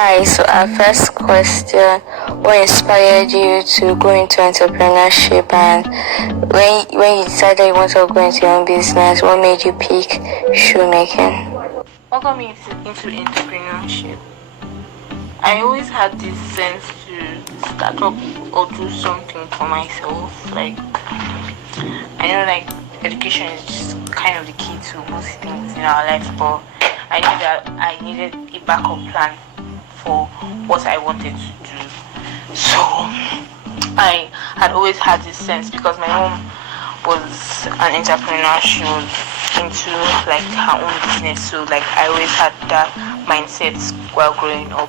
Hi, so our first question, what inspired you to go into entrepreneurship, and when you decided you want to go into your own business, what made you pick shoemaking? What got me into entrepreneurship? I always had this sense to start up or do something for myself. Like, I know, like, education is just kind of the key to most things in our life, but I knew that I needed a backup plan for what I wanted to do. So I had always had this sense because my mom was an entrepreneur. She was into like her own business, so like I always had that mindset while growing up.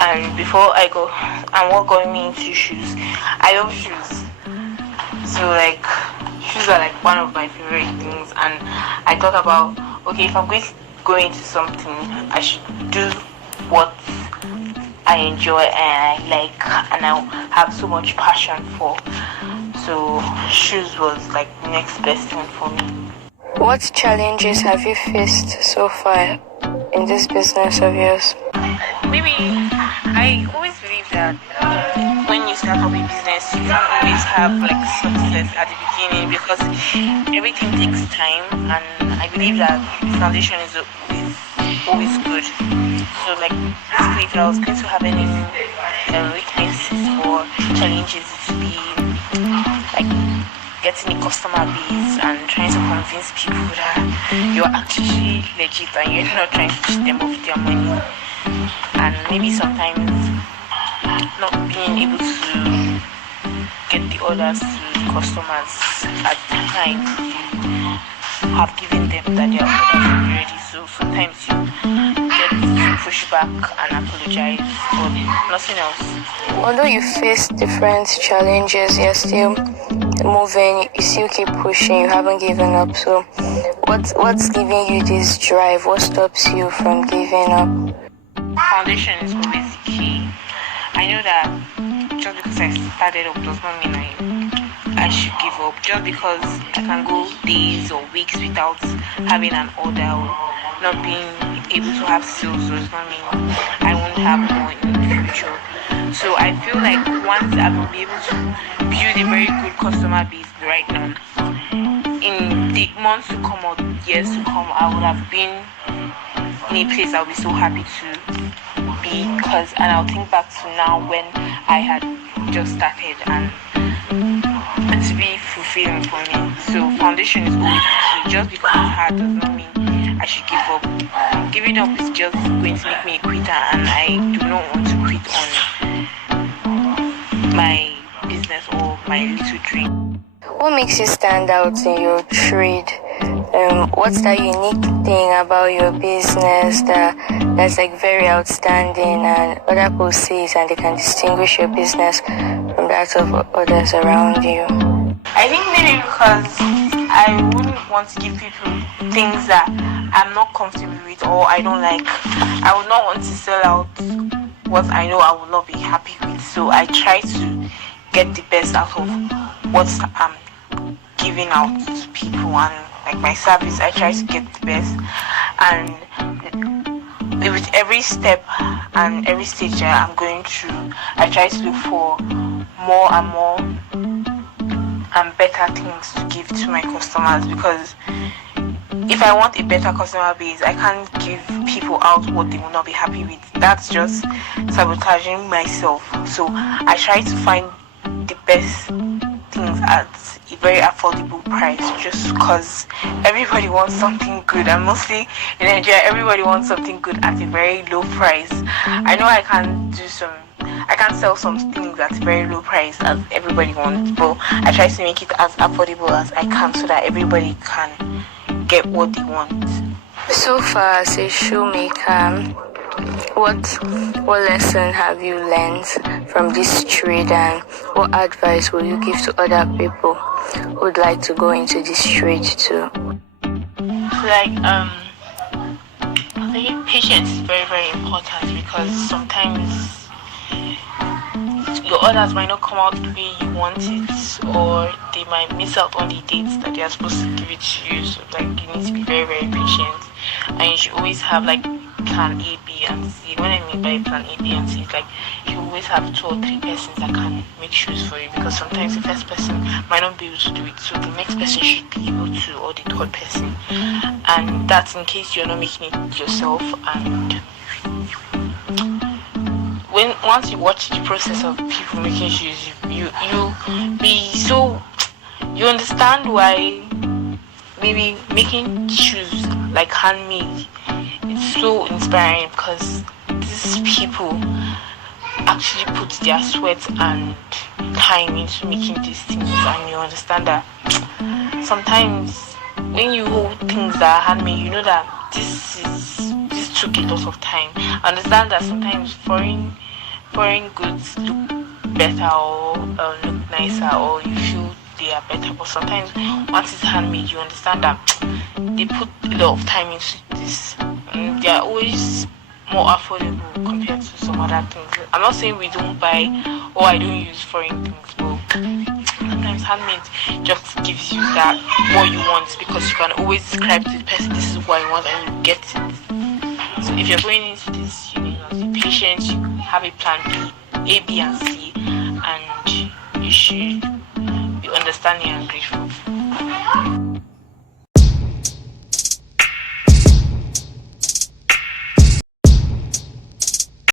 And before I go, and what got me into shoes, I love shoes. So like shoes are like one of my favorite things, and I thought about, okay, if I'm going to go into something, I should do what I enjoy and I like and I have so much passion for. So shoes was like the next best thing for me. What challenges have you faced so far in this business of yours? Maybe I always believe that when you start up a business, you can't always have like success at the beginning because everything takes time, and I believe that the foundation is always good. So like basically, if I was going to have any weaknesses or challenges, it would be like getting a customer base and trying to convince people that you're actually legit and you're not trying to cheat them of their money, and maybe sometimes not being able to get the orders to customers at the time you have given them that their orders will be ready. So sometimes you get to push back and apologize, but nothing else. Although you face different challenges, you're still moving, you still keep pushing, you haven't given up. So what's giving you this drive? What stops you from giving up? Foundation is always the key. I know that just because I started up does not mean I should give up. Just because I can go days or weeks without having an order or not being able to have sales does not mean I won't have more in the future. So I feel like once I will be able to build a very good customer base right now, in the months to come or years to come, I would have been in a place I'll be so happy to be, and I'll think back to now when I had just started, and to be fulfilling for me. So foundation is always key. Just because it's hard does not mean I should give up. Giving up is just going to make me a quitter, and I do not want to quit on my business or my little dream. What makes you stand out in your trade? What's that unique thing about your business that's like very outstanding, and other people see it and they can distinguish your business from that of others around you? I think maybe because I wouldn't want to give people things that I'm not comfortable with or I don't like. I would not want to sell out what I know I will not be happy with. So I try to get the best out of what I'm giving out to people, and like my service, I try to get the best. And with every step and every stage that I'm going through, I try to look for more and more and better things to give to my customers, because if I want a better customer base, I can't give people out what they will not be happy with. That's just sabotaging myself. So I try to find the best things at a very affordable price, just because everybody wants something good, and mostly in Nigeria everybody wants something good at a very low price. I know I can't sell some things at a very low price as everybody wants, but I try to make it as affordable as I can so that everybody can get what they want. So far as a shoemaker, what lesson have you learned from this trade, and what advice will you give to other people who would like to go into this trade too? I think patience is very, very important, because sometimes your orders might not come out the way you want it, or they might miss out on the dates that they are supposed to give it to you. So like you need to be very, very patient, and you should always have like plan A, B, and C. When I mean by plan A, B, and C, it's like you always have 2 or 3 persons that can make shoes for you, because sometimes the first person might not be able to do it, so the next person should be able to, or the third person. And that's in case you're not making it yourself. And once you watch the process of people making shoes, you understand why maybe making shoes like handmade, it's so inspiring, because these people actually put their sweat and time into making these things. And you understand that sometimes when you hold things that are handmade, you know that this took a lot of time. Understand that sometimes foreign goods look better, or look nicer, or you feel they are better, but sometimes once it's handmade, you understand that they put a lot of time into this, and they are always more affordable compared to some other things. I'm not saying we don't buy, or I don't use foreign things, but sometimes handmade just gives you that what you want, because you can always describe to the person, this is what I want, and you get it. So if you're going into this, you need to be patient, you have a plan B, A, B, and C, and you should be understanding and grateful.